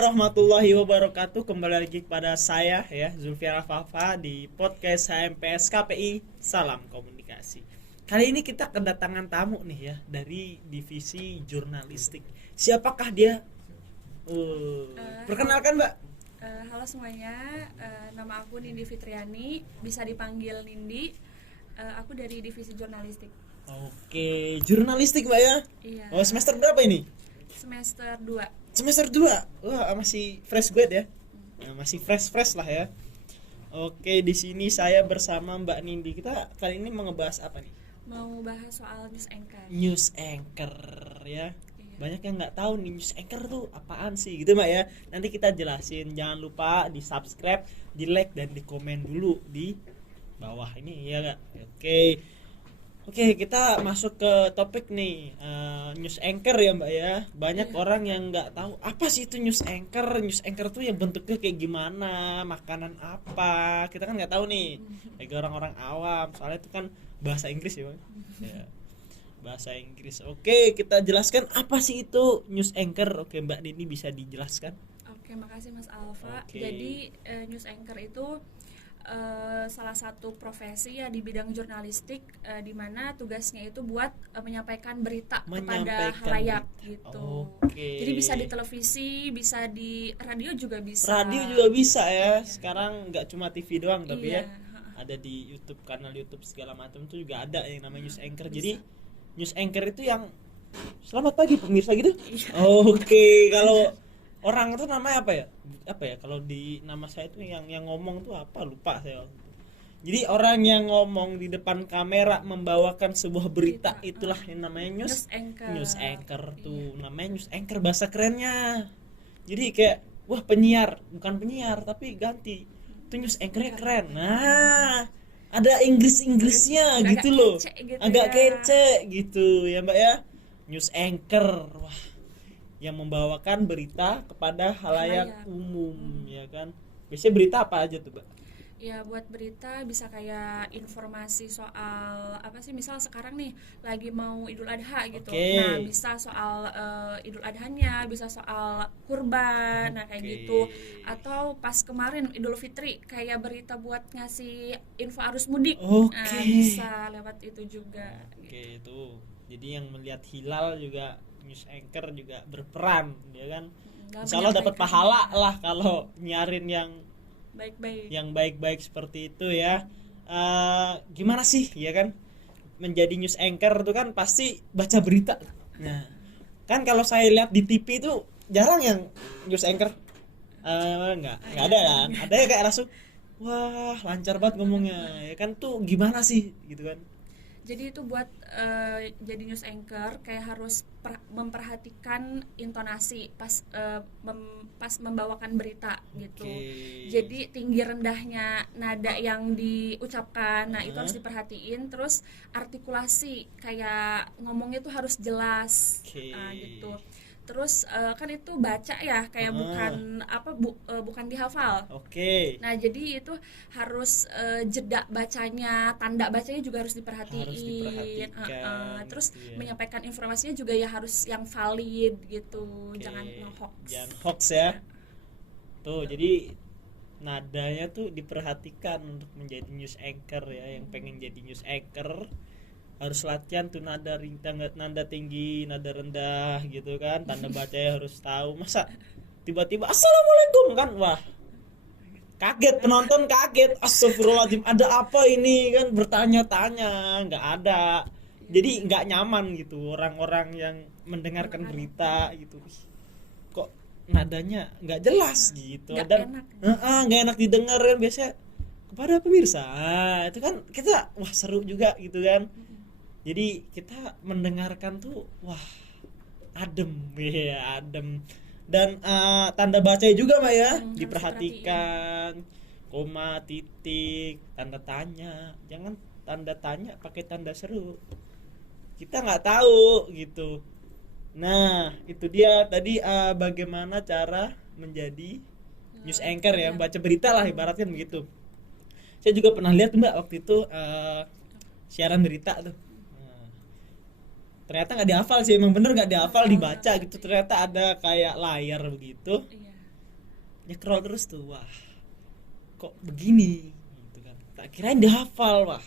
warahmatullahi wabarakatuh. Kembali lagi kepada saya ya, Zulfian Afafa di podcast HMPS KPI Salam Komunikasi. Kali ini kita kedatangan tamu nih ya dari divisi jurnalistik. Siapakah dia? Perkenalkan, Mbak. Halo semuanya, nama aku Nindi Fitriani, bisa dipanggil Nindi. Aku dari divisi jurnalistik. Oke, jurnalistik Mbak ya? Iya. Oh, semester berapa ini? Semester 2. Semester 2. Wah, masih fresh grade ya? Nah, masih fresh lah ya. Oke, di sini saya bersama Mbak Nindi. Kita kali ini mau ngebahas apa nih? Mau bahas soal news anchor. News anchor ya. Iya. Banyak yang nggak tahu nih news anchor tuh apaan sih gitu Mbak ya. Nanti kita jelasin. Jangan lupa di subscribe, di like dan di komen dulu di bawah ini ya Kak. Oke, kita masuk ke topik nih, news anchor ya Mbak ya. Banyak orang yang nggak tahu apa sih itu news anchor. News anchor tuh yang bentuknya kayak gimana, makanan apa. Kita kan nggak tahu nih, kayak orang-orang awam. Soalnya itu kan bahasa Inggris ya Bang. Ya, bahasa Inggris. Oke, kita jelaskan apa sih itu news anchor. Oke, Mbak Nini bisa dijelaskan. Oke, makasih Mas Alfa. Oke. Jadi news anchor itu salah satu profesi ya di bidang jurnalistik, di mana tugasnya itu buat menyampaikan berita kepada halayak gitu. Oke. Jadi bisa di televisi, bisa di radio juga bisa. Radio juga bisa ya. Sekarang nggak cuma TV doang tapi Iya. ya. Ada di YouTube, kanal YouTube segala macam tuh juga ada yang namanya news anchor. Bisa. Jadi news anchor itu yang selamat pagi pemirsa gitu. Iya. Oke, kalau orang itu namanya apa ya? Apa ya? Kalau di nama saya itu yang ngomong tuh apa? Lupa saya. Jadi orang yang ngomong di depan kamera membawakan sebuah berita, itulah yang namanya news anchor. News anchor tuh Iya. namanya news anchor bahasa kerennya. Jadi kayak wah penyiar, bukan penyiar tapi ganti. Itu news anchornya keren. Nah, ada Inggrisnya Agak gitu loh. kece gitu Agak ya. kece gitu ya Mbak ya. News anchor. Wah, yang membawakan berita kepada halayak umum ya kan. Biasanya berita apa aja tuh, Mbak? Ya buat berita bisa kayak informasi soal apa sih, misal sekarang nih lagi mau Idul Adha gitu. Oke. Nah, bisa soal Idul Adhanya, bisa soal kurban, nah kayak Oke. gitu. Atau pas kemarin Idul Fitri kayak berita buat ngasih info arus mudik. Oke. Nah, bisa lewat itu juga gitu. Oke, itu. Jadi yang melihat hilal juga news anchor juga berperan ya kan. Dalam Insya Allah dapat menyampaikan pahala lah kalau nyarin yang baik-baik. baik-baik seperti itu ya. Gimana sih ya kan menjadi news anchor itu kan pasti baca berita. Nah, kan kalau saya lihat di TV itu jarang yang news anchor. Nggak ada kan. Ada ya kayak langsung wah lancar banget ngomongnya ya kan tuh gimana sih gitu kan. Jadi itu buat jadi news anchor kayak harus memperhatikan intonasi pas pas membawakan berita gitu. Oke. Jadi tinggi rendahnya nada yang diucapkan, nah itu harus diperhatiin. Terus artikulasi kayak ngomongnya tuh harus jelas, Oke. gitu. Terus kan itu baca ya kayak bukan dihafal. Oke. Nah, jadi itu harus jeda bacanya, tanda bacanya juga harus diperhatiin. Harus diperhatikan, Terus gitu ya. menyampaikan informasinya juga ya harus yang valid gitu. Oke. Jangan hoax. Jangan hoax ya. Tuh, jadi nadanya tuh diperhatikan untuk menjadi news anchor ya. Yang pengen jadi news anchor harus latihan tuh nada tinggi, nada rendah gitu kan. Tanda bacanya harus tahu. Masa tiba-tiba assalamualaikum kan, wah kaget, penonton kaget, astagfirullahaladzim ada apa ini kan, bertanya-tanya, nggak ada. Jadi nggak nyaman gitu orang-orang yang mendengarkan berita gitu. Kok nadanya nggak jelas gitu, Nggak dan enak. nggak enak didengar kan biasanya kepada pemirsa. Itu kan kita wah seru juga gitu kan. Jadi kita mendengarkan tuh wah adem ya, adem. Dan tanda bacanya juga Mbak ya Harus diperhatikan, koma, titik, tanda tanya. Jangan tanda tanya pakai tanda seru, kita nggak tahu gitu. Nah itu dia tadi, bagaimana cara menjadi news anchor ya, baca berita lah ibaratnya begitu. Saya juga pernah lihat Mbak waktu itu siaran berita tuh. Ternyata nggak dihafal sih, emang bener nggak dihafal, dibaca gitu. Ternyata ada kayak layar begitu, Iya. nyekrol terus tuh, wah kok begini gitu kan, tak kirain dihafal. Wah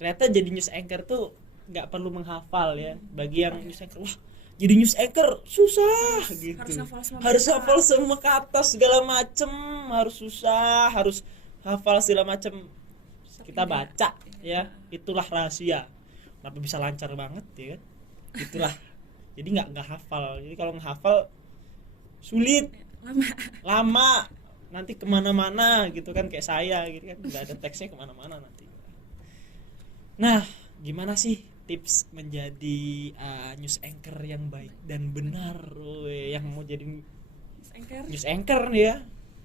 ternyata jadi news anchor tuh nggak perlu menghafal ya. Bagi yang news anchor, wah jadi news anchor susah gitu, harus hafal semua kata segala macem, harus susah, harus hafal segala macem. Kita baca ya, itulah rahasia kenapa bisa lancar banget ya kan, itulah. Jadi nggak hafal. Jadi kalau menghafal sulit, lama nanti kemana-mana gitu kan, kayak saya gitu kan, nggak ada teksnya kemana-mana nanti. Nah gimana sih tips menjadi news anchor yang baik dan benar, yang mau jadi news anchor nih ya,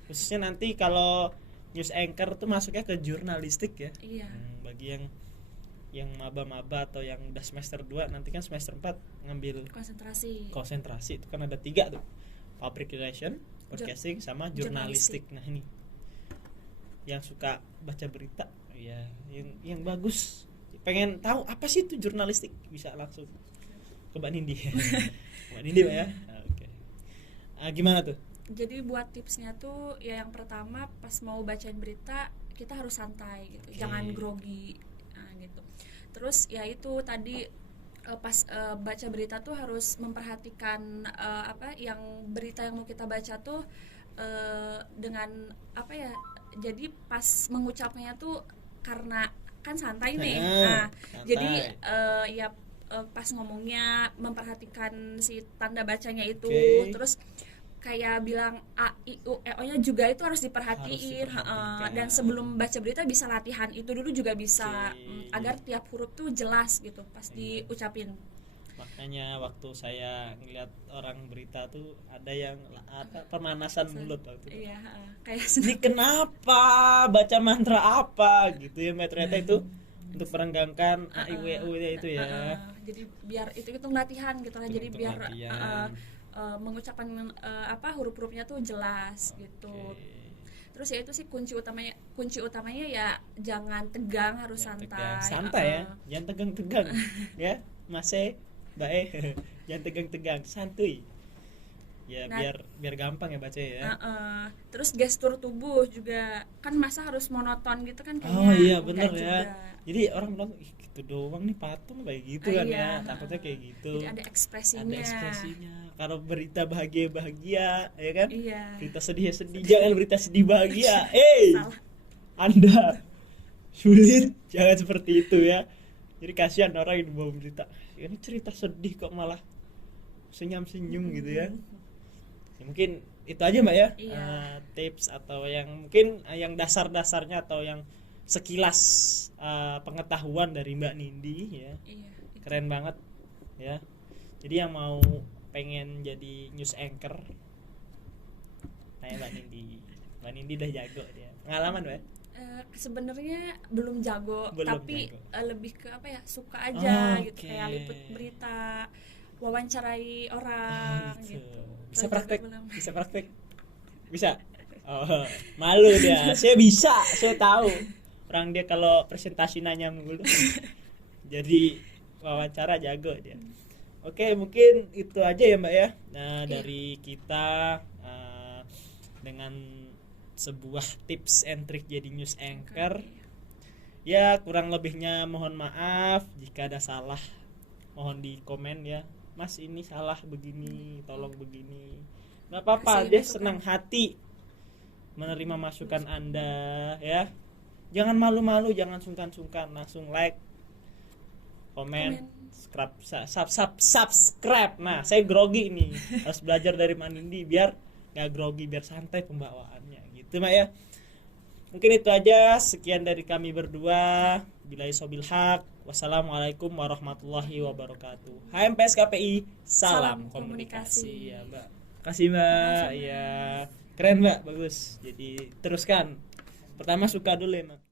khususnya nanti kalau news anchor tuh masuknya ke jurnalistik ya. Iya. Bagi yang maba-maba atau yang udah semester 2, nanti kan semester 4 ngambil konsentrasi itu kan ada 3 tuh, public relation, broadcasting, sama jurnalistik. Nah ini yang suka baca berita ya, yang bagus, pengen tahu apa sih itu jurnalistik, bisa langsung ke Mbak Nindi. Mbak Nindi Mbak ya. Oke. Gimana tuh? Jadi buat tipsnya tuh ya, yang pertama pas mau bacain berita kita harus santai gitu, jangan grogi gitu. Terus ya itu tadi pas baca berita tuh harus memperhatikan yang berita yang mau kita baca tuh dengan jadi pas mengucapnya tuh karena kan santai nih. Santai. Jadi pas ngomongnya memperhatikan si tanda bacanya itu. Terus kayak bilang A, I, U, E, O-nya juga itu harus diperhatiin. Dan sebelum baca berita bisa latihan itu dulu juga bisa, agar tiap huruf tuh jelas gitu pas diucapin. Makanya waktu saya ngeliat orang berita tuh ada yang pemanasan mulut waktu itu. Iya, kayak ini kenapa baca mantra apa gitu ya, ternyata itu untuk merenggangkan A, I, U, E, O itu ya. Jadi biar itu latihan gitu lah. Jadi biar mengucapkan huruf-hurufnya tuh jelas gitu. Terus ya itu sih kunci utamanya ya jangan tegang, harus santai. Ya, jangan tegang-tegang ya, masih baik. Jangan tegang-tegang, santuy ya. Nah, biar gampang ya baca ya. Terus gestur tubuh juga kan, masa harus monoton gitu kan kayaknya. Oh iya benar ya. Jadi orang bilang gitu doang nih, patung kayak gitu kan ya. Takutnya kayak gitu. Jadi ada ekspresinya. Kalau berita bahagia ya kan? Iya. Berita sedih jangan berita sedih bahagia. Anda sulit, jangan seperti itu ya. Jadi kasihan orang yang bawa berita, ini cerita sedih kok malah senyum-senyum gitu ya. Mungkin itu aja Mbak ya. Tips atau yang mungkin yang dasar-dasarnya atau yang sekilas pengetahuan dari Mbak Nindi ya. Keren banget ya. Jadi yang mau pengen jadi news anchor, Mbak Nindi udah jago dia. Pengalaman Mbak? Sebenarnya belum jago, tapi lebih ke suka aja gitu, kayak liput berita, wawancarai orang gitu. Bisa praktek. Bisa. Malu dia. Saya tahu. Orang dia kalau presentasi nanya mulu. Jadi wawancara jago dia. Oke, mungkin itu aja ya Mbak ya. Nah, dari kita dengan sebuah tips and trick jadi news anchor. Ya, kurang lebihnya mohon maaf jika ada salah. Mohon di komen ya. Mas ini salah begini, tolong begini. Nggak apa-apa, dia senang hati menerima masukan Anda ya. Jangan malu-malu, jangan sungkan-sungkan, langsung like, komen, subscribe. Nah, saya grogi nih, harus belajar dari Manindi biar nggak grogi, biar santai pembawaannya gitu Mbak ya. Mungkin itu aja, sekian dari kami berdua. Billahi sobil haq. Wassalamualaikum warahmatullahi wabarakatuh. HMPS KPI, salam komunikasi ya Mbak. Kasih Mbak. Ya, keren Mbak, bagus. Jadi teruskan. Pertama suka dulu emang.